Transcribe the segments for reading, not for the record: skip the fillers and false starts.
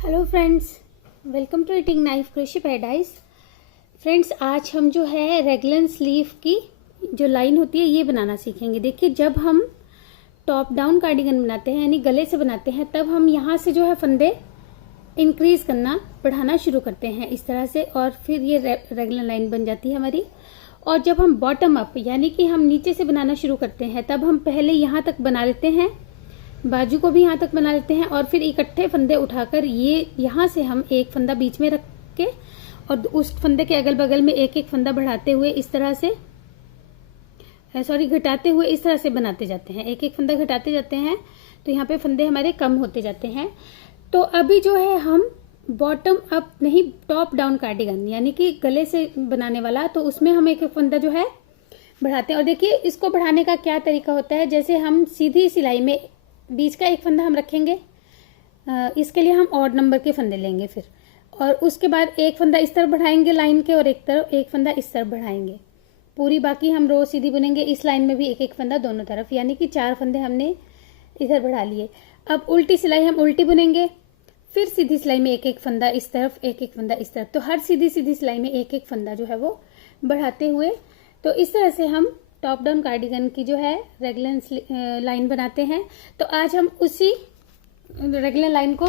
Hello friends, welcome to eating knife crochet paradise. Friends, आज हम जो है रेगलन स्लीव की जो लाइन होती है ये बनाना सीखेंगे। देखिए, जब हम टॉप डाउन कार्डिगन बनाते हैं यानी गले से बनाते हैं, तब हम यहाँ से जो है फंदे इंक्रीज करना बढ़ाना शुरू करते हैं इस तरह से, और फिर ये रेगलन लाइन बन जाती है हमारी। और जब हम बॉटम अप यानी कि हम नीचे से बनाना शुरू करते हैं, तब हम पहले यहाँ तक बना लेते हैं, बाजू को भी यहाँ तक बना लेते हैं, और फिर इकट्ठे फंदे उठाकर ये यहाँ से हम एक फंदा बीच में रख के और उस फंदे के अगल बगल में एक एक फंदा बढ़ाते हुए इस तरह से घटाते हुए इस तरह से बनाते जाते हैं। एक एक फंदा घटाते जाते हैं तो यहाँ पे फंदे हमारे कम होते जाते हैं। तो अभी जो है हम बॉटम अप नहीं, टॉप डाउन कार्डिगन यानी कि गले से बनाने वाला, तो उसमें हम एक एक फंदा जो है बढ़ाते हैं। और देखिए, इसको बढ़ाने का क्या तरीका होता है। जैसे हम सीधी सिलाई में बीच का एक फंदा हम रखेंगे, इसके लिए हम ऑड नंबर के फंदे लेंगे फिर, और उसके बाद एक फंदा इस तरफ बढ़ाएंगे लाइन के, और एक फंदा इस तरफ बढ़ाएंगे। पूरी बाकी हम रो सीधी बुनेंगे। इस लाइन में भी एक एक फंदा दोनों तरफ, यानी कि 4 फंदे हमने इधर बढ़ा लिए। अब उल्टी सिलाई हम उल्टी बुनेंगे, फिर सीधी सिलाई में एक एक फंदा इस तरफ, एक एक फंदा इस तरफ। तो हर सीधी सीधी सिलाई में एक एक फंदा जो है वो बढ़ाते हुए, तो इस तरह से हम टॉप डाउन कार्डिगन की जो है रेगलन लाइन बनाते हैं। तो आज हम उसी रेगलन लाइन को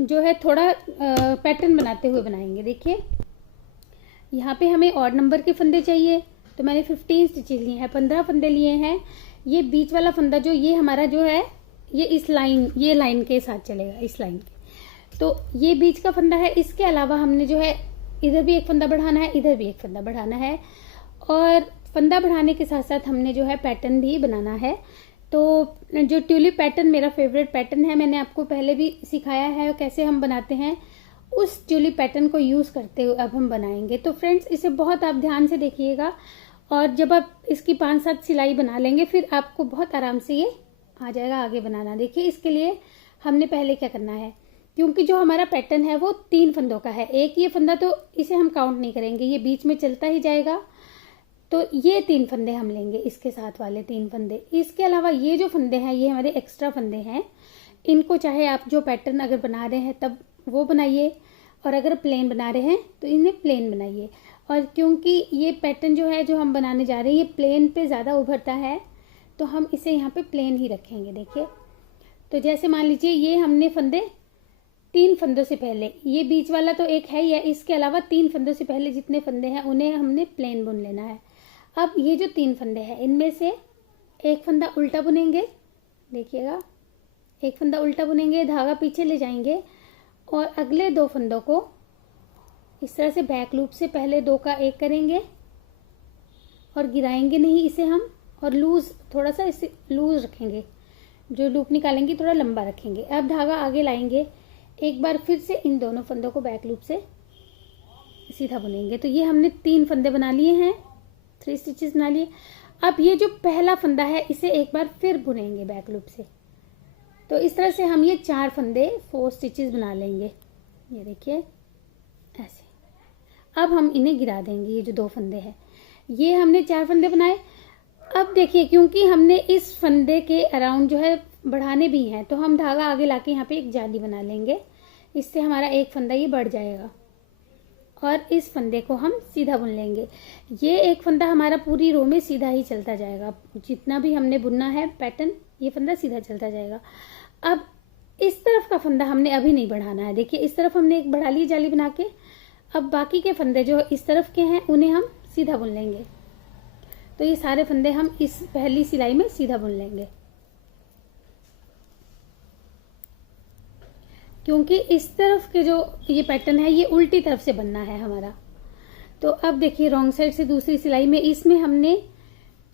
जो है थोड़ा पैटर्न बनाते हुए बनाएंगे। देखिए, यहाँ पे हमें ऑड नंबर के फंदे चाहिए, तो मैंने 15 स्टिचेस लिए हैं, 15 फंदे लिए हैं। ये बीच वाला फंदा जो ये हमारा जो है ये इस लाइन, ये लाइन के साथ चलेगा, इस लाइन के। तो ये बीच का फंदा है। इसके अलावा हमने जो है इधर भी एक फंदा बढ़ाना है, इधर भी एक फंदा बढ़ाना है, और फंदा बढ़ाने के साथ साथ हमने जो है पैटर्न भी बनाना है। तो जो ट्यूलिप पैटर्न मेरा फेवरेट पैटर्न है, मैंने आपको पहले भी सिखाया है कैसे हम बनाते हैं। उस ट्यूलिप पैटर्न को यूज़ करते हुए अब हम बनाएंगे। तो फ्रेंड्स, इसे बहुत आप ध्यान से देखिएगा, और जब आप इसकी 5-7 सिलाई बना लेंगे, फिर आपको बहुत आराम से ये आ जाएगा आगे बनाना। देखिए, इसके लिए हमने पहले क्या करना है, क्योंकि जो हमारा पैटर्न है वो 3 फंदों का है। एक ये फंदा तो इसे हम काउंट नहीं करेंगे, ये बीच में चलता ही जाएगा। तो ये 3 फंदे हम लेंगे, इसके साथ वाले 3 फंदे। इसके अलावा ये जो फंदे हैं ये हमारे एक्स्ट्रा फंदे हैं। इनको चाहे आप जो पैटर्न अगर बना रहे हैं तब वो बनाइए, और अगर प्लेन बना रहे हैं तो इन्हें प्लेन बनाइए। और क्योंकि ये पैटर्न जो है जो हम बनाने जा रहे हैं ये प्लेन पे ज़्यादा उभरता है, तो हम इसे यहाँ पे प्लेन ही रखेंगे। देखिए, तो जैसे मान लीजिए ये हमने फंदे 3 फंदों से पहले, ये बीच वाला तो एक है ही है, इसके अलावा 3 फंदों से पहले जितने फंदे हैं उन्हें हमने प्लेन बुन लेना है। अब ये जो 3 फंदे हैं इनमें से एक फंदा उल्टा बुनेंगे। देखिएगा, एक फंदा उल्टा बुनेंगे, धागा पीछे ले जाएंगे, और अगले 2 फंदों को इस तरह से बैक लूप से पहले 2 का एक करेंगे, और गिराएंगे नहीं इसे हम, और लूज थोड़ा सा इसे लूज रखेंगे। जो लूप निकालेंगे थोड़ा लंबा रखेंगे। अब धागा आगे लाएंगे, एक बार फिर से इन दोनों फंदों को बैक लूप से सीधा बुनेंगे। तो ये हमने 3 फंदे बना लिए हैं, 3 स्टिचेस बना लिए। अब ये जो पहला फंदा है इसे एक बार फिर बुनेंगे बैक लूप से। तो इस तरह से हम ये 4 फंदे 4 स्टिचेस बना लेंगे। ये देखिए ऐसे। अब हम इन्हें गिरा देंगे। ये जो 2 फंदे हैं ये हमने 4 फंदे बनाए। अब देखिए, क्योंकि हमने इस फंदे के अराउंड जो है बढ़ाने भी हैं, तो हम धागा आगे लाके यहाँ पे एक जाली बना लेंगे। इससे हमारा एक फंदा ये बढ़ जाएगा, और इस फंदे को हम सीधा बुन लेंगे। ये एक फंदा हमारा पूरी रो में सीधा ही चलता जाएगा। जितना भी हमने बुनना है पैटर्न, ये फंदा सीधा चलता जाएगा। अब इस तरफ का फंदा हमने अभी नहीं बढ़ाना है। देखिए, इस तरफ हमने एक बढ़ा ली जाली बना के। अब बाकी के फंदे जो इस तरफ के हैं उन्हें हम सीधा बुन लेंगे। तो ये सारे फंदे हम इस पहली सिलाई में सीधा बुन लेंगे, क्योंकि इस तरफ के जो ये पैटर्न है ये उल्टी तरफ से बनना है हमारा। तो अब देखिए, रॉन्ग साइड से दूसरी सिलाई में इसमें हमने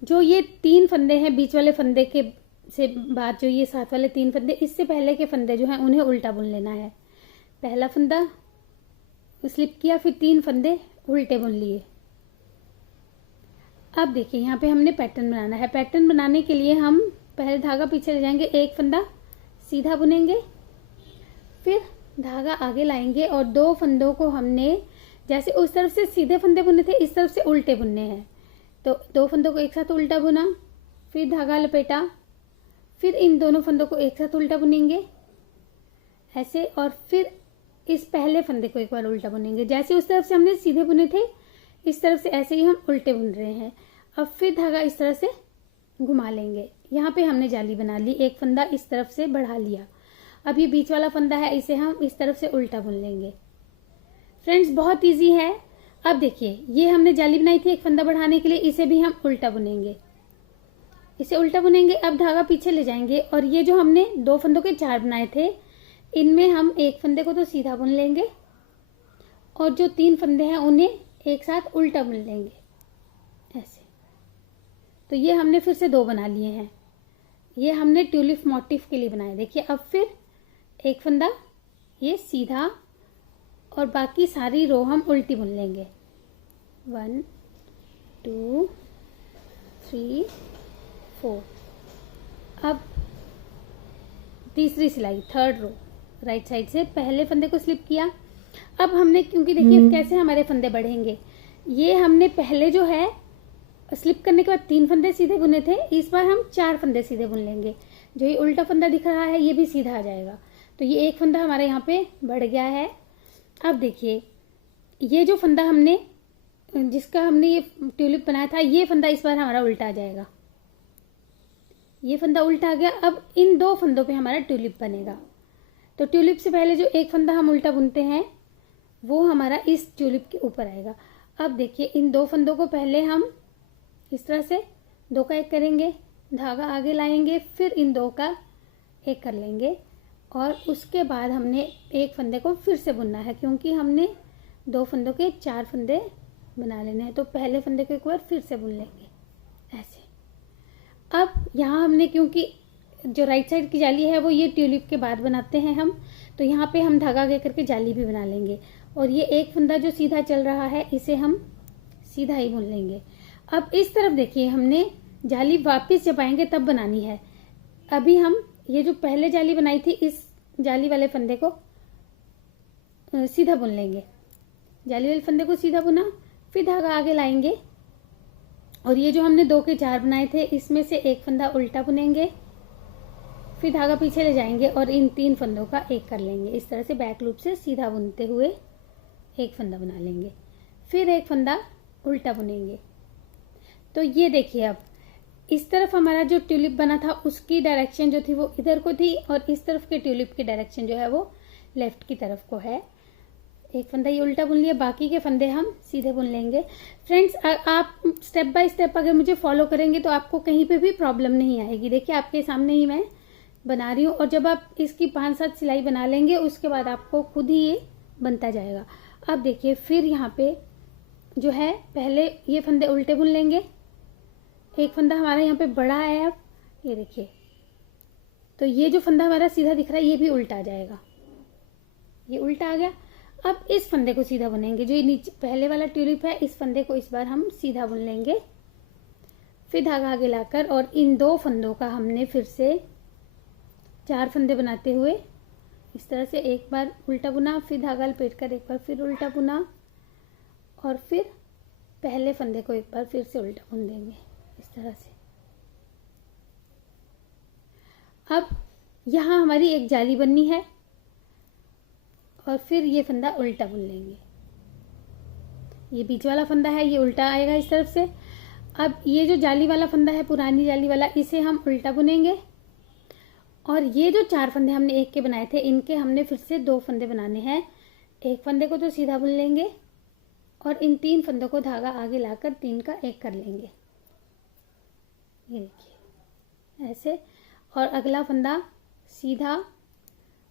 जो ये 3 फंदे हैं, बीच वाले फंदे के से बाद जो ये साथ वाले 3 फंदे, इससे पहले के फंदे जो हैं उन्हें उल्टा बुन लेना है। पहला फंदा स्लिप किया, फिर 3 फंदे उल्टे बुन लिए। अब देखिए, यहाँ पे हमने पैटर्न बनाना है। पैटर्न बनाने के लिए हम पहले धागा पीछे ले जाएंगे, एक फंदा सीधा बुनेंगे, फिर धागा आगे लाएंगे, और 2 फंदों को हमने जैसे उस तरफ से सीधे फंदे बुने थे इस तरफ से उल्टे बुनने हैं। तो 2 फंदों को एक साथ उल्टा बुना, फिर धागा लपेटा, फिर इन दोनों फंदों को एक साथ उल्टा बुनेंगे, ऐसे, और फिर इस पहले फंदे को एक बार उल्टा बुनेंगे। जैसे उस तरफ से हमने सीधे बुने थे, इस तरफ से ऐसे ही हम उल्टे बुन रहे हैं। अब फिर धागा इस तरह से घुमा लेंगे। यहाँ पे हमने जाली बना ली, एक फंदा इस तरफ से बढ़ा लिया। अब ये बीच वाला फंदा है, इसे हम इस तरफ से उल्टा बुन लेंगे। फ्रेंड्स बहुत इजी है। अब देखिए, ये हमने जाली बनाई थी एक फंदा बढ़ाने के लिए, इसे भी हम उल्टा बुनेंगे। इसे उल्टा बुनेंगे। अब धागा पीछे ले जाएंगे और ये जो हमने 2 फंदों के 4 बनाए थे, इनमें हम एक फंदे को तो सीधा बुन लेंगे और जो 3 फंदे हैं उन्हें एक साथ उल्टा बुन लेंगे ऐसे। तो ये हमने फिर से 2 बना लिए हैं। ये हमने ट्यूलिप मोटिफ के लिए बनाए। देखिए, अब फिर एक फंदा ये सीधा और बाकी सारी रो हम उल्टी बुन लेंगे। 1 2 3 4। अब तीसरी सिलाई, 3rd रो, राइट साइड से पहले फंदे को स्लिप किया। अब हमने, क्योंकि देखिए कैसे हमारे फंदे बढ़ेंगे, ये हमने पहले जो है स्लिप करने के बाद 3 फंदे सीधे बुने थे, इस बार हम 4 फंदे सीधे बुन लेंगे। जो ये उल्टा फंदा दिख रहा है ये भी सीधा आ जाएगा। तो ये एक फंदा हमारे यहाँ पे बढ़ गया है। अब देखिए, ये जो फंदा हमने, जिसका हमने ये ट्यूलिप बनाया था, ये फंदा इस बार हमारा उल्टा आ जाएगा। ये फंदा उल्टा आ गया। अब इन 2 फंदों पे हमारा ट्यूलिप बनेगा। तो ट्यूलिप से पहले जो एक फंदा हम उल्टा बुनते हैं वो हमारा इस ट्यूलिप के ऊपर आएगा। अब देखिए, इन 2 फंदों को पहले हम इस तरह से 2 का 1 करेंगे, धागा आगे लाएंगे, फिर इन 2 का 1 कर लेंगे और उसके बाद हमने एक फंदे को फिर से बुनना है, क्योंकि हमने 2 फंदों के 4 फंदे बना लेने हैं। तो पहले फंदे को एक बार फिर से बुन लेंगे ऐसे। अब यहाँ हमने, क्योंकि जो राइट साइड की जाली है वो ये ट्यूलिप के बाद बनाते हैं हम, तो यहाँ पे हम धागा आगे करके जाली भी बना लेंगे। और ये एक फंदा जो सीधा चल रहा है इसे हम सीधा ही बुन लेंगे। अब इस तरफ देखिए, हमने जाली वापस जब आएंगे तब बनानी है। अभी हम ये जो पहले जाली बनाई थी, इस जाली वाले फंदे को सीधा बुन लेंगे। जाली वाले फंदे को सीधा बुना, फिर धागा आगे लाएंगे और ये जो हमने 2 के 4 बनाए थे, इसमें से एक फंदा उल्टा बुनेंगे, फिर धागा पीछे ले जाएंगे और इन 3 फंदों का 1 कर लेंगे। इस तरह से बैक लूप से सीधा बुनते हुए एक फंदा बना लेंगे, फिर एक फंदा उल्टा बुनेंगे। तो ये देखिए, अब इस तरफ हमारा जो ट्यूलिप बना था उसकी डायरेक्शन जो थी वो इधर को थी और इस तरफ के ट्यूलिप की डायरेक्शन जो है वो लेफ्ट की तरफ को है। एक फंदा ये उल्टा बुन लिया, बाकी के फंदे हम सीधे बुन लेंगे। फ्रेंड्स, आप स्टेप बाय स्टेप अगर मुझे फॉलो करेंगे तो आपको कहीं पे भी प्रॉब्लम नहीं आएगी। देखिए, आपके सामने ही मैं बना रही हूँ और जब आप इसकी 5-7 सिलाई बना लेंगे उसके बाद आपको खुद ही ये बनता जाएगा। अब देखिए, फिर यहाँ पे जो है पहले ये फंदे उल्टे बुन लेंगे। एक फंदा हमारा यहाँ पे बड़ा है, अब ये देखिए, तो ये जो फंदा हमारा सीधा दिख रहा है ये भी उल्टा आ जाएगा, ये उल्टा आ गया। अब इस फंदे को सीधा बुनेंगे, जो ये नीचे पहले वाला ट्यूलिप है, इस फंदे को इस बार हम सीधा बुन लेंगे, फिर धागा आगे लाकर और इन 2 फंदों का हमने फिर से 4 फंदे बनाते हुए इस तरह से एक बार उल्टा बुना, फिर धागा लपेट कर एक बार फिर उल्टा बुना और फिर पहले फंदे को एक बार फिर से उल्टा बुन देंगे इस तरह से। अब यहाँ हमारी एक जाली बननी है और फिर ये फंदा उल्टा बुन लेंगे। ये बीच वाला फंदा है, ये उल्टा आएगा इस तरफ से। अब ये जो जाली वाला फंदा है, पुरानी जाली वाला, इसे हम उल्टा बुनेंगे और ये जो 4 फंदे हमने एक के बनाए थे, इनके हमने फिर से 2 फंदे बनाने हैं। एक फंदे को तो सीधा बुन लेंगे और इन 3 फंदों को धागा आगे लाकर 3 का 1 कर लेंगे, ये देखिए ऐसे। और अगला फंदा सीधा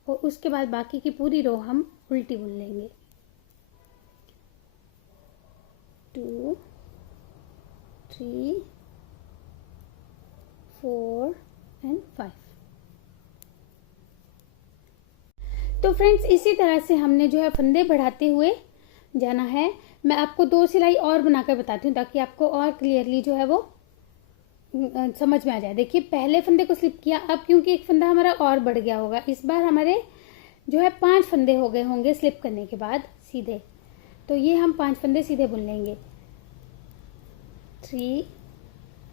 और उसके बाद बाकी की पूरी रो हम उल्टी बुन लेंगे। 2 3 4 एंड 5। तो फ्रेंड्स, इसी तरह से हमने जो है फंदे बढ़ाते हुए जाना है। मैं आपको 2 सिलाई और बनाकर बताती हूँ ताकि आपको और क्लियरली जो है वो समझ में आ जाए। देखिए, पहले फंदे को स्लिप किया, अब क्योंकि एक फंदा हमारा और बढ़ गया होगा, इस बार हमारे जो है 5 फंदे हो गए होंगे स्लिप करने के बाद सीधे। तो ये हम 5 फंदे सीधे बुन लेंगे। 3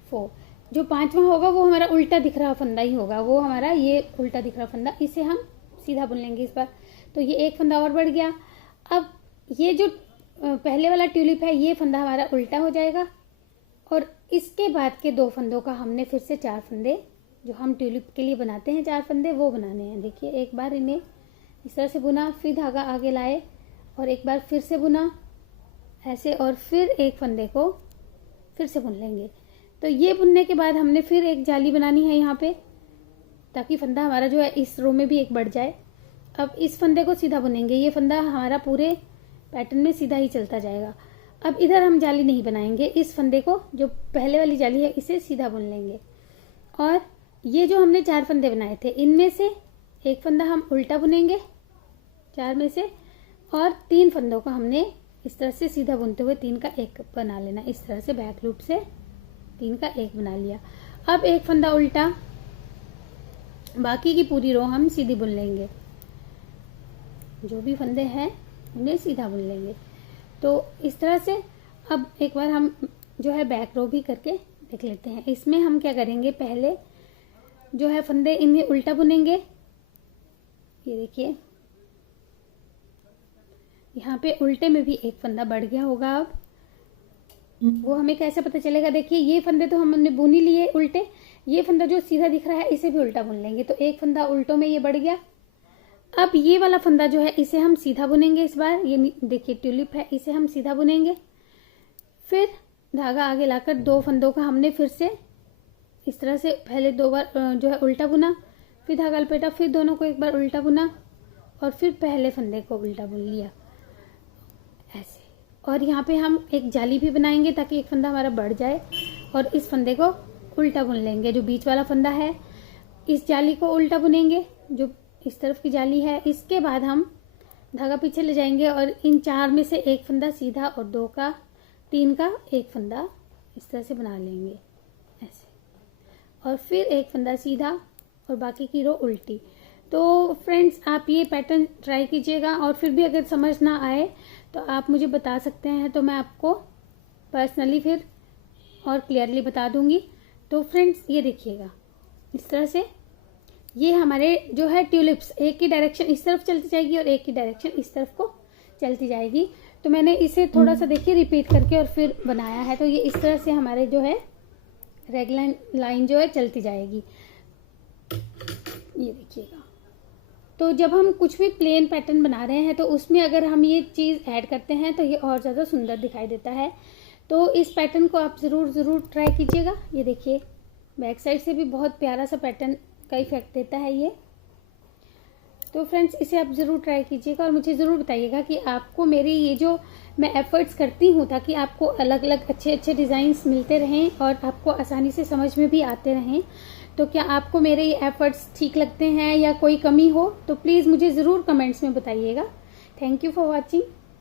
4। जो 5वां होगा वो हमारा उल्टा दिख रहा फंदा ही होगा, वो हमारा ये उल्टा दिख रहा फंदा, इसे हम सीधा बुन लेंगे इस बार। तो ये एक फंदा और बढ़ गया। अब ये जो पहले वाला ट्यूलिप है ये फंदा हमारा उल्टा हो जाएगा और इसके बाद के 2 फंदों का हमने फिर से 4 फंदे जो हम ट्यूलिप के लिए बनाते हैं 4 फंदे वो बनाने हैं। देखिए एक बार इन्हें इस तरह से बुना, फिर धागा आगे लाए और एक बार फिर से बुना ऐसे, और फिर एक फंदे को फिर से बुन लेंगे। तो ये बुनने के बाद हमने फिर एक जाली बनानी है यहाँ पे, ताकि फंदा हमारा जो है इस रो में भी एक बढ़ जाए। अब इस फंदे को सीधा बुनेंगे, ये फंदा हमारा पूरे पैटर्न में सीधा ही चलता जाएगा। अब इधर हम जाली नहीं बनाएंगे, इस फंदे को जो पहले वाली जाली है इसे सीधा बुन लेंगे। और ये जो हमने 4 फंदे बनाए थे इनमें से एक फंदा हम उल्टा बुनेंगे 4 में से, और 3 फंदों का हमने इस तरह से सीधा बुनते हुए 3 का 1 बना लेना। इस तरह से बैक लूप से 3 का 1 बना लिया। अब एक फंदा उल्टा, बाकी की पूरी रो हम सीधी बुन लेंगे। जो भी फंदे हैं उन्हें सीधा बुन लेंगे। तो इस तरह से अब एक बार हम जो है बैक रो भी करके देख लेते हैं। इसमें हम क्या करेंगे, पहले जो है फंदे इन्हें उल्टा बुनेंगे। ये देखिए यहाँ पे उल्टे में भी एक फंदा बढ़ गया होगा। अब वो हमें कैसे पता चलेगा, देखिए ये फंदे तो हमने बुन ही लिए उल्टे, ये फंदा जो सीधा दिख रहा है इसे भी उल्टा बुन लेंगे। तो एक फंदा उल्टों में ये बढ़ गया। अब ये वाला फंदा जो है इसे हम सीधा बुनेंगे इस बार। ये देखिए ट्यूलिप है, इसे हम सीधा बुनेंगे। फिर धागा आगे लाकर 2 फंदों का हमने फिर से इस तरह से पहले 2 बार जो है उल्टा बुना, फिर धागा लपेटा, फिर दोनों को एक बार उल्टा बुना और फिर पहले फंदे को उल्टा बुन लिया ऐसे। और यहाँ पे हम एक जाली भी बनाएंगे ताकि एक फंदा हमारा बढ़ जाए, और इस फंदे को उल्टा बुन लेंगे। जो बीच वाला फंदा है इस जाली को उल्टा बुनेंगे, जो इस तरफ की जाली है। इसके बाद हम धागा पीछे ले जाएंगे और इन 4 में से एक फंदा सीधा और 3 का 1 फंदा इस तरह से बना लेंगे ऐसे, और फिर एक फंदा सीधा और बाकी की रो उल्टी। तो फ्रेंड्स आप ये पैटर्न ट्राई कीजिएगा, और फिर भी अगर समझ ना आए तो आप मुझे बता सकते हैं, तो मैं आपको पर्सनली फिर और क्लियरली बता दूंगी। तो फ्रेंड्स ये देखिएगा इस तरह से ये हमारे जो है ट्यूलिप्स एक की डायरेक्शन इस तरफ चलती जाएगी और एक की डायरेक्शन इस तरफ को चलती जाएगी। तो मैंने इसे थोड़ा सा देखिए रिपीट करके और फिर बनाया है। तो ये इस तरह से हमारे जो है रेगुलर लाइन जो है चलती जाएगी। ये देखिएगा। तो जब हम कुछ भी प्लेन पैटर्न बना रहे हैं तो उसमें अगर हम ये चीज़ ऐड करते हैं तो ये और ज़्यादा सुंदर दिखाई देता है। तो इस पैटर्न को आप ज़रूर ट्राई कीजिएगा। ये देखिए बैक साइड से भी बहुत प्यारा सा पैटर्न का इफेक्ट देता है ये। तो फ्रेंड्स इसे आप ज़रूर ट्राई कीजिएगा और मुझे ज़रूर बताइएगा कि आपको मेरी ये जो मैं एफ़र्ट्स करती हूँ ताकि आपको अलग अलग अच्छे डिज़ाइंस मिलते रहें और आपको आसानी से समझ में भी आते रहें, तो क्या आपको मेरे ये एफ़र्ट्स ठीक लगते हैं या कोई कमी हो तो प्लीज़ मुझे ज़रूर कमेंट्स में बताइएगा। Thank you for watching.